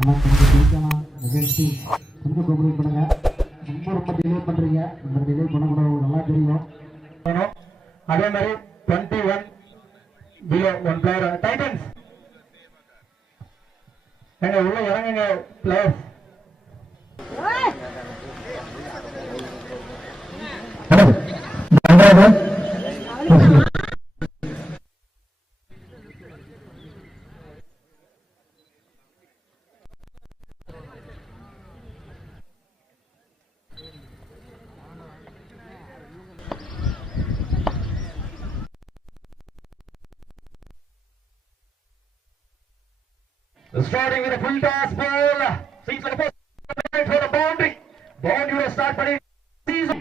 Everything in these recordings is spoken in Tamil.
ஆனால் கொஞ்சம் பிடிக்கலாம் நிகழ்ச்சி கொஞ்சம் கோஆப்ரேட் பண்ணுங்க. ரொம்ப டிலே பண்றீங்க. இந்த டிலே பண்ணக்கூடாது, நல்லா தெரியும். அதே மாதிரி 21 below 1 player டைட்டன்ஸ் எங்க உள்ள இறங்குங்க players. Starting with a full toss ball. Seems like a post for the boundary. Boundary will start for the season.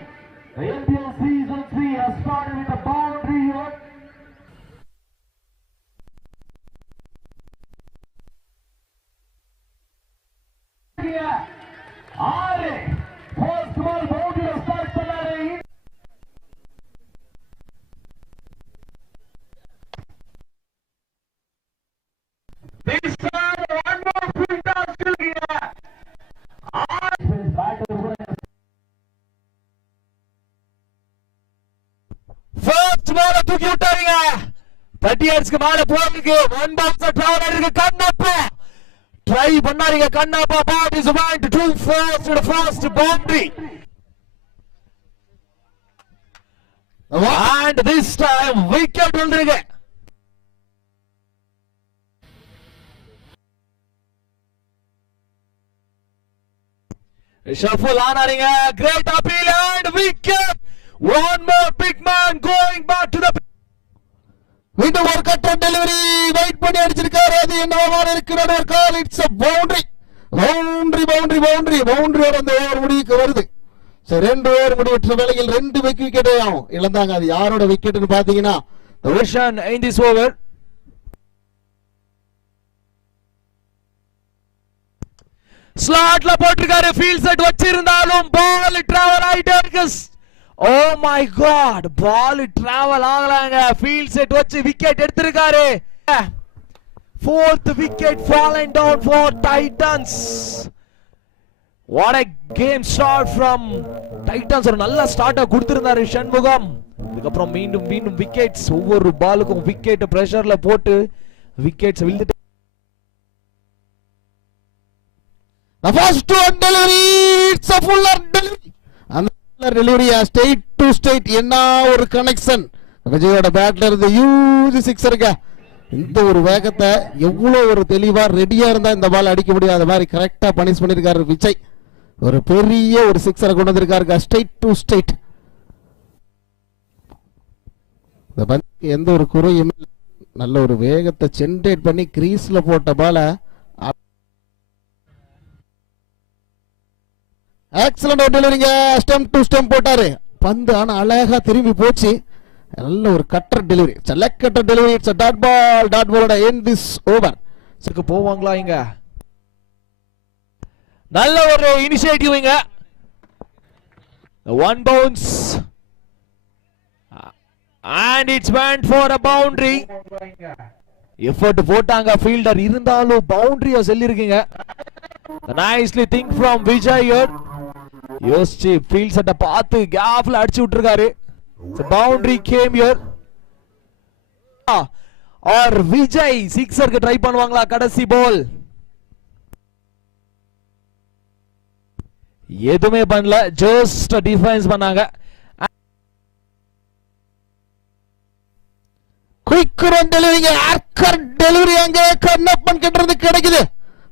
The NPL season 3 has started with a boundary here. First ball boundary will start for the this time one more full toss still here. First ball தூக்கி விட்டாருங்க. 30 yardsக்கு மேல போயிருக்கு. ஒன் பாக்ஸ் டிராவல் ஆயிருக்கு. கண்ணப்பா ட்ரை பண்ணாருங்க. Kannappa ball is went too fast to the first boundary. And this time wicket வந்துருக்கு. Shuffle ஆனாருங்க. Great appeal and wicket. One more big man going back to the மீண்டும் ஒரு கட்ட டெலிவரி வெயிட் பண்ணி அடிச்சிருக்காரு. அது என்னவா இருக்கிறது? ஒரு கால். It's a boundary. பவுண்டரியோட அந்த ஓவர் முடிவுக்கு வருது. சரி, 2 ஓவர் முடிவுற்ற வேளையில் 2 விக்கெட் இழந்தாங்க. அது யாரோட விக்கெட்னு பாத்தீங்கன்னா the vision in this over. ஸ்லாட்ல போட்டிருக்காரு. ஃபீல்ட் செட் வச்சிருந்தாலும் பால் டிராவல் ஆயிட்டே இருக்கு. Oh my god, ball travel ஆகலாங்க. ஃபீல்ட் செட் வச்சு விக்கெட் எடுத்திருக்காரு. 4th wicket fallen down for Titans. What a game start from Titans. ஒரு நல்ல ஸ்டார்ட்டா கொடுத்திருந்தாரு ஷண்முகம். இதுக்கு அப்புறம் மீண்டும் விக்கெட்ஸ். ஒவ்வொரு பாலுக்கும் விக்கெட் பிரஷர்ல போட்டு விக்கெட்ஸ் விழுந்துட்டு the first one delivery. It's a fuller delivery. அந்த fuller delivery straight to straight. என்ன ஒரு கனெக்ஷன். விஜயோட பேட்ல இருந்து ஹியூஜ் சிக்ஸருங்க. இந்த ஒரு வேகத்தை எவ்வளவு ஒரு தெளிவா ரெடியா இருந்தா இந்த பால் அடிக்க முடியாத மாதிரி கரெக்டா பனிஷ் பண்ணிருக்காரு விஜய். ஒரு பெரிய ஒரு சிக்ஸரை கொண்டு வந்திருக்காரு. Straight to straight. இந்த பந்துக்கு எந்த ஒரு குறையும் நல்ல ஒரு வேகத்தை ஜெனரேட் பண்ணி கிரீஸ்ல போட்ட பால எக்ஸலண்ட் டெலிவரிங்க. ஸ்டெம் டு ஸ்டெம் போட்டாரு பந்து. ஆனா அழகா திரும்பி போச்சு. நல்ல ஒரு cutter delivery. Select cutter delivery. It's a dot ball in this over. சக்கு போவாங்களா இங்க? நல்ல ஒரு இனிஷியேட்டிவ்ங்க. One bounce and it's went for a boundary. Effort போட்டாங்க ஃபீல்டர். இருந்தாலும் பவுண்டரியா செல்லிருக்கீங்க. Nicely think from Vijay here. யோசிச்சு ஃபீல்ட் செட்ட பார்த்து கேப்ல அடிச்சு விட்டுருக்காரு. Boundary came here. or Vijay சிக்ஸருக்கு ட்ரை பண்ணுவாங்களா? கடைசி பால் எதுவுமே பண்ணல. ஜஸ்ட் டிஃபென்ஸ் பண்ணாங்க. Quick run delivery. Yorker delivery அங்க கண்ணப்பன் கிட்ட இருந்து கிடைக்குது.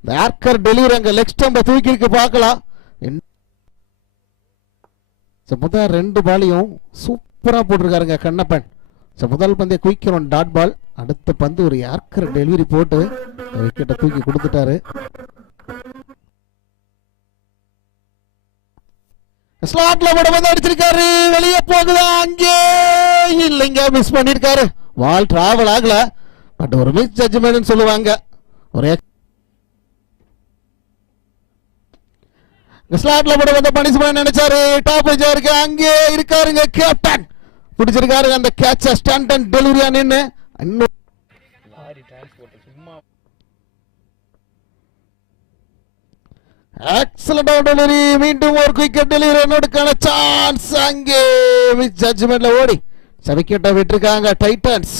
இந்த ஆர்க்கர் டெலிவரி அங்க லெக் ஸ்டம்ப தூக்கி இருக்கு. பார்க்கலாம். முதல் 2 பாலையும் சூப்பரா போட்டிருக்காருங்க கண்ணப்பன். முதல் பந்தய குயிக் ரன் டாட் பால். அடுத்த பந்து ஒரு ஆர்க்கர் டெலிவரி போட்டு விக்கெட்டை தூக்கி கொடுத்துட்டாரு. ஸ்லாட்ல போட வந்து அடிச்சிருக்காரு. வெளியே போகுது. அங்கே இல்லைங்க, மிஸ் பண்ணிருக்காரு. பால் டிராவல் ஆகல. பட் ஒரு மிஸ் ஜட்ஜ்மெண்ட் சொல்லுவாங்க. ஒரே ஸ்லாட்ல போட வந்து பனிஷ்மென்ட் நினைச்சாரு. டாப் ஏஜா இருக்கு. அங்கே இருக்காருங்க கேப்டன். பிடிச்சிருக்காரு அந்த கேட்ச. ஸ்டண்ட் அண்ட் டெலிவரியா நின்னு எக்ஸலண்ட் டெலிவரி. மீண்டும் ஒரு குயிக் டெலிவரி ரன்னோடுக்கான சான்ஸ். அங்கே ஜட்ஜ்மெண்ட்ல ஓடி விக்கெட்டை விட்டுருக்காங்க டைட்டன்ஸ்.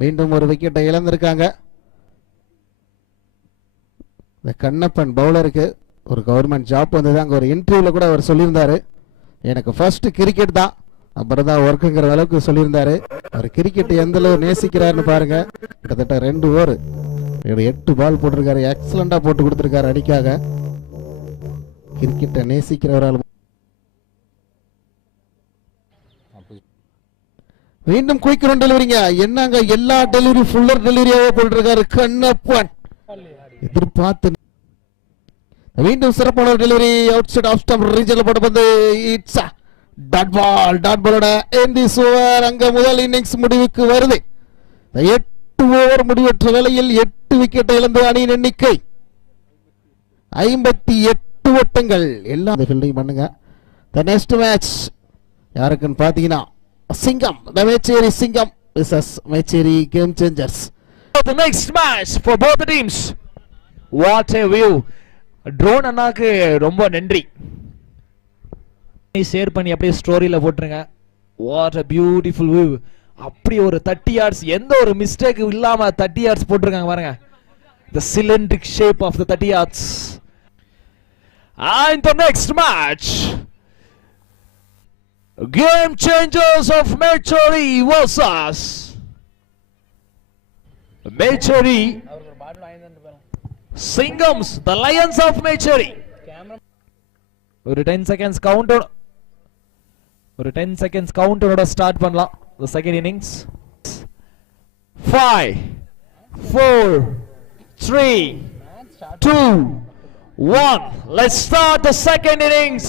மீண்டும் ஒரு விக்கெட்டை இழந்திருக்காங்க. இந்த கண்ணப்பன் பவுலருக்கு ஒரு கவர்மெண்ட் ஜாப் வந்தது. அங்கே ஒரு இன்டர்வியூவில் கூட அவர் சொல்லியிருந்தாரு, எனக்கு ஃபர்ஸ்ட் கிரிக்கெட் தான் அப்புறம் தான் ஒர்க்குங்கிற அளவுக்கு சொல்லியிருந்தாரு. அவர் கிரிக்கெட் எந்த அளவு நேசிக்கிறாருன்னு பாருங்க. கிட்டத்தட்ட 2 ஓவர் 8 பால் போட்டிருக்காரு. எக்ஸலண்டா போட்டு கொடுத்துருக்காரு அணிக்காக. கிரிக்கெட்டை நேசிக்கிறவரால். மீண்டும் குயிக் ரன் டெலிவரிங்க. என்னங்க எல்லா டெலிவரி ஃபுல்லர் டெலிவரியாவே போட்டிருக்காரு கண்ணப்பன். எதிர்பார்த்து மீண்டும் சிறப்பான delivery outside off stump ரீஜன்ல போட்டு வந்து இட்ஸ் டாட் பாலோட எண்டிஸ் ஓவர். அங்க முதல் இன்னிங்ஸ் முடிவுக்கு வருது. 8 ஓவர் முடிவற்ற வேளையில் 8 விக்கெட்டை இழந்த அணியின் எண்ணிக்கை 58 ஓட்டங்கள். எல்லாம் ஃபீல்டிங் பண்ணுங்க. தி நெக்ஸ்ட் மேட்ச் யாருக்குன்னு பாத்தீங்கன்னா சிங்கம், the Mecheri Singam versus Mecheri Game Changers. The next match for both the teams. What a view. Drone அண்ணாக்கு ரொம்ப நன்றி. ஷேர் பண்ணி அப்படியே ஸ்டோரியில போட்டுருங்க. What a beautiful view. அப்படி ஒரு 30 yards எந்த ஒரு மிஸ்டேக் இல்லாம 30 yards போட்டுருக்காங்க பாருங்க. The cylindric shape of the 30 yards. And the next match, Game Changers of Mecheri versus Mecheri Singams, the Lions of Mecheri. ஒரு 10 seconds counter, ஒரு 10 seconds counter ஓட ஸ்டார்ட் பண்ணலாம் the second innings. 5 4 3 2 1. Let's start the second innings.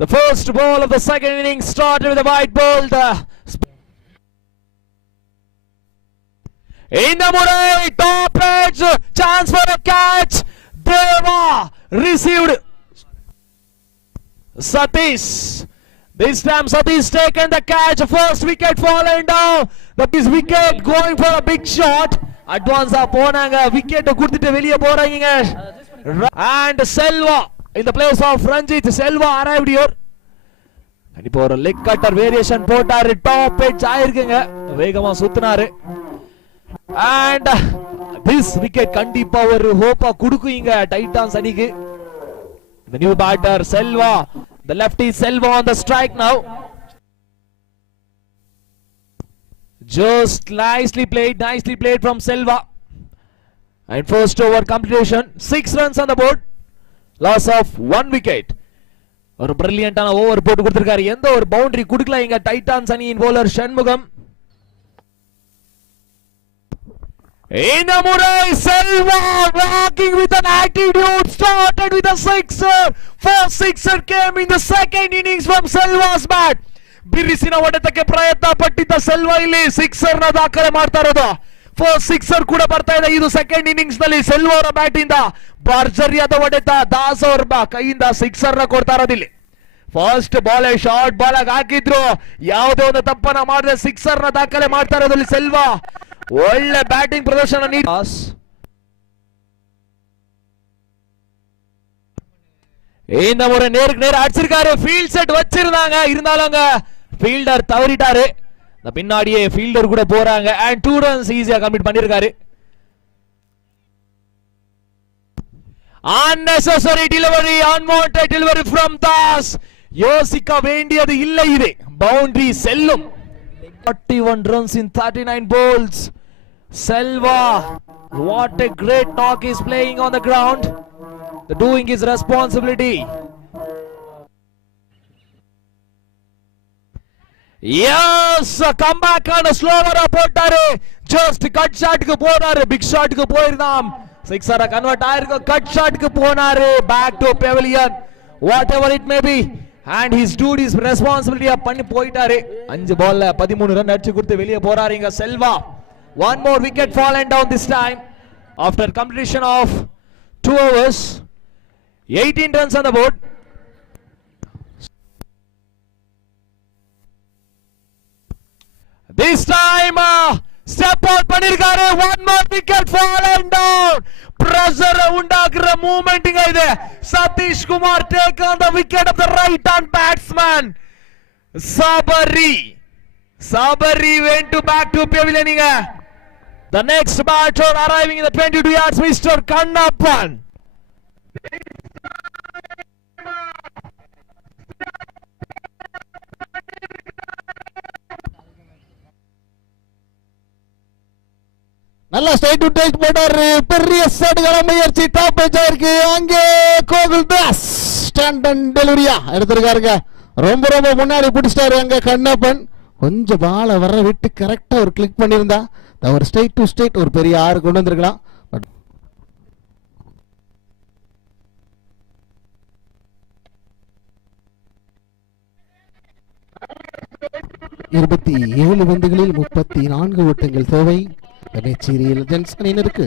The first ball of the second innings started with a wide ball. In the Murai, top edge, chance for a catch. Deva received Satish. This time Satish taken the catch. First wicket falling down. This wicket going for a big shot. Advance ponanga wicket kudutittu veliya poraanga. And Selva in the place of Ranjit. Selva arrived here. இப்போ ஒரு லெக் கட்டர் வேரியேஷன் போட்டாரு. டாப் எட்ஜ் ஆயிருக்குங்க, வேகமா சுத்தினாரு. And this wicket கண்டிப்பா ஒரு ஹோப்பா குடுக்குங்க டைட்டான்ஸ் அணிக்கு. The new batter Selva, the lefty Selva on the strike now. Just nicely played from Selva. And first over completion, 6 runs on the board, loss of 1 wicket. ஒரு பிரில்லியண்டான ஓவர் போட்டு கொடுத்திருக்காரு. எந்த ஒரு பவுண்டரி கொடுக்கல இங்க டைட்டான்ஸ் அணியின் bowler Shanmugam. In the Murai, Selva walking with an attitude, started with a sixer. First sixer came in the second innings from Selva's bat. ಬಿರಿಸಿನ ಹೊಡೆತಕ್ಕೆ ಪ್ರಯತ್ನ ಪಟ್ಟಿದ್ದ ಸೆಲ್ವಾ ಇಲ್ಲಿ ಸಿಕ್ಸರ್ ನ ದಾಖಲೆ ಮಾಡ್ತಾ ಇರೋದು. ಫಸ್ಟ್ ಸಿಕ್ಸರ್ ಕೂಡ ಬರ್ತಾ ಇದೆ. ಇದು ಸೆಕೆಂಡ್ ಇನ್ನಿಂಗ್ಸ್ ನಲ್ಲಿ ಸೆಲ್ವಾ ಅವರ ಬ್ಯಾಟ್ ಇಂದ ಭರ್ಜರಿಯಾದ ಹೊಡೆತ. ದಾಸ್ ಅವರ ಕೈಯಿಂದ ಸಿಕ್ಸರ್ ನ ಕೊಡ್ತಾ ಇರೋದಿಲ್ಲಿ. ಫಸ್ಟ್ ಬಾಲ್ ಶಾರ್ಟ್ ಬಾಲ್ ಆಗಿ ಹಾಕಿದ್ರು, ಯಾವುದೇ ಒಂದು ತಪ್ಪನ್ನ ಮಾಡದೆ ಸಿಕ್ಸರ್ ನ ದಾಖಲೆ ಮಾಡ್ತಾ ಇರೋದಿಲ್ಲಿ ಸೆಲ್ವಾ. ಒಳ್ಳೆ ಬ್ಯಾಟಿಂಗ್ ಪ್ರದರ್ಶನ ನೀಡಿ இந்த முறை நேருக்கு நேர் அடிச்சிருக்காரு. ஃபீல்ட் செட் வச்சிருந்தாங்க, இருந்தாலும் அங்க ஃபீல்டர் தவறிட்டாரு. பின்னாடியே ஃபீல்டர் கூட போறாங்க. அண்ட் 2 ரன்ஸ் ஈஸியா கம்ப்ளீட் பண்ணிருக்காரு. unnecessary delivery, unwanted delivery from Das. யோசிக்க வேண்டியது இல்லை, இது பவுண்டரி செல்லும். 41 runs in 39 balls. Selva, what a great knock is playing on the ground. The doing his responsibility. Yes, come back on a slower போட்டாரு. Just cut shot க்கு போனாரு. big shot க்கு போயிருந்தாம். Sixer convert ஆயிருக்கு. cut shot க்கு போனாரு. back to pavilion, whatever it may be, and his duties responsibility பண்ணி போயிட்டாரு. 5 பால்ல 13 ரன் அடிச்சு கொடுத்து வெளியே போறாரு இங்க Selva. One more wicket fallen down this time after completion of 2 overs. 18 runs on the board. This time பண்ணிருக்காரு. one more wicket fallen down. Pressure உண்டாக்குற மூவ்மெண்ட்ங்க இது. Sathish Kumar take on the wicket of the right hand batsman. Sabari went to back to pavilion. The next batter arriving in the 22 yards, Mr. Kannappan. நல்ல ஸ்ட்ரைட் டு டேக் போட்டாரு. பெரிய சடுகள முயற்சி டாப் எட்ஜ் ஆயிருக்கு. அங்கே கோகுல் தாஸ் ஸ்டாண்ட் அண்ட் டெலிவரியா எடுத்திருக்காருங்க. ரொம்ப ரொம்ப முன்னாடி பிடிச்சிட்டாரு அங்க கண்ணப்பன். கொஞ்சம் பால வர விட்டு கரெக்டா ஒரு கிளிக் பண்ணியிருந்தா ஒரு ஸ்ட்ரைட் டு ஸ்ட்ரைட் ஒரு பெரிய 6 கொண்டு வந்திருக்கலாம். பட் 27 பந்துகளில் 34 ஓட்டங்கள் தேவை மேச்சேரி லெஜண்ட்ஸ் அணியினருக்கு.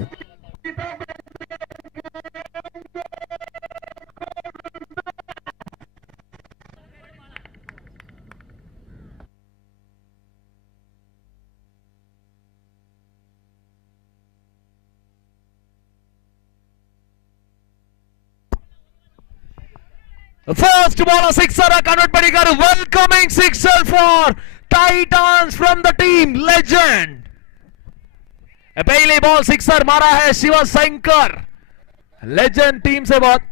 First ball a sixer convert பண்ணிருக்காரு. Welcoming sixer for Titans from the team Legend. A पहली बॉल सिक्सर मारा है शिव शंकर. Legend टीम से बहुत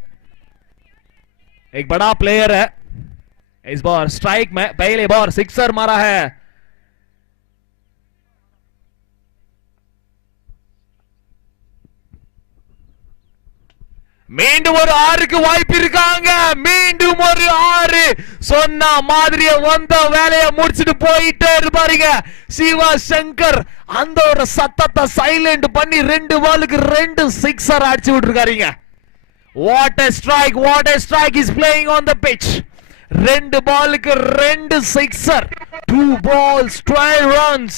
एक बड़ा प्लेयर है. इस बार स्ट्राइक में पहली बॉल सिक्सर मारा है. மீண்டும் ஒரு 6க்கு வாய்ப்பு இருக்காங்க. மீண்டும் ஒரு 6 சொன்ன மாதிரியே வந்த வேலையை முடிச்சிட்டு போயிட்டே இருப்பாருங்க சிவசங்கர். அந்த ஒரு சத்தத்தை சைலண்ட் பண்ணி 2 பாலுக்கு 2 சிக்ஸர் அடிச்சு விட்டுருக்காருங்க. What a strike is playing on the pitch. 2 பாலுக்கு 2 sixer. 2 balls 12 runs.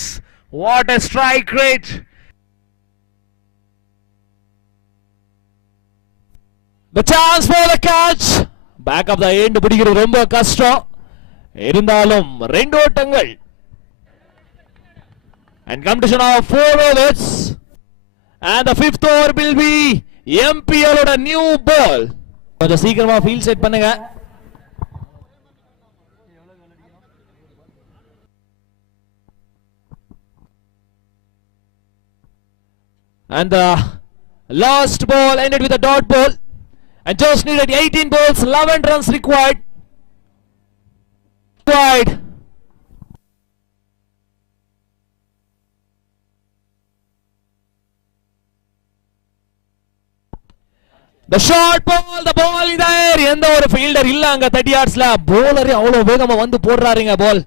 What a strike rate. The chance for the catch. Back of the end பிடிக்கிறது ரொம்ப கஷ்டம். இருந்தாலும் 2 ஓட்டங்கள். And competition of 4 overs. And the 5th over will be MPL ஓட new ball. கொஞ்சம் சீக்கிரமா ஃபீல்ட் செட் பண்ணுங்க. And the last ball ended with a dot ball. And just needed 18 balls, 11 runs required. The short ball, the ball in the air. எந்த ஒரு ஃபீல்டர் இல்ல அங்க 30 yardsல. bowler அவ்வளவு வேகமா வந்து போடுறாருங்க ball.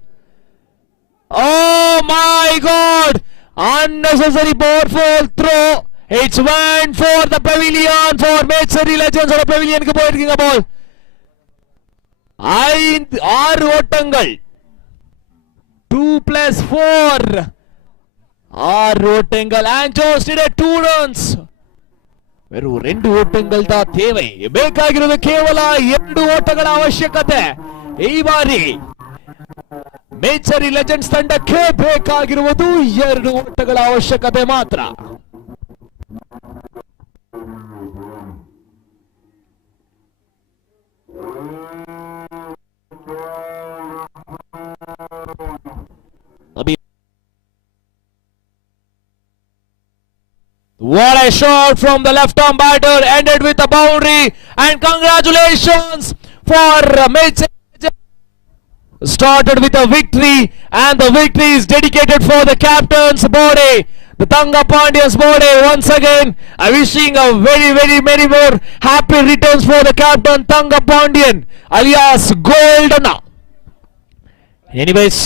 Oh my god! Unnecessary powerful throw. It's went for the pavilion for Mecheri Legends or pavilion க்கு போயிருக்குங்க ball. 6 ஓட்டங்கள். 2 plus 4. 6 ஓட்டங்கள் and just needed 2 runs. வெறும் 2 ಓಟங்கள் தான் தேவை. ಬೇಕಾಗಿರೋದು ಕೇವಲ 2 ಓಟಗಳ ಅವಶ್ಯಕತೆ. ಈ ಬಾರಿ ಮೇಚರಿ ಲೆಜೆಂಡ್ಸ್ ತಂಡಕ್ಕೆ ಬೇಕಾಗಿರುವುದು 2 ಓಟಗಳ ಅವಶ್ಯಕತೆ ಮಾತ್ರ. What a shot from the left-arm batter, ended with a boundary, and congratulations for Mecheri. Started with a victory, and the victory is dedicated for the captain's body, the Thanga Pandyan's body. Once again, I'm wishing a very many more happy returns for the captain Thanga Pandyan alias Goldana. Anyways,